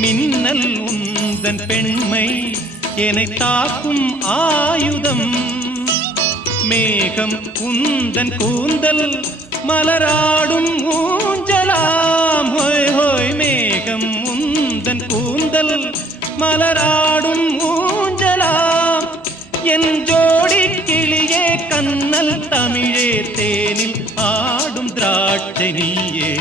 மின்னல் உந்தன் பெண்மை என்னை தாக்கும் ஆயுதம். மேகம் உந்தன் கூந்தல் மலராடும் ஊஞ்சலாம். ஹோய் ஹோய் மேகம் உந்தன் கூந்தல் மலராடும் ஊஞ்சலாம். என் ஜோடி கிளியே கண்ணல் தமிழே தேனில் ஆடும் திராட்சை நீயே.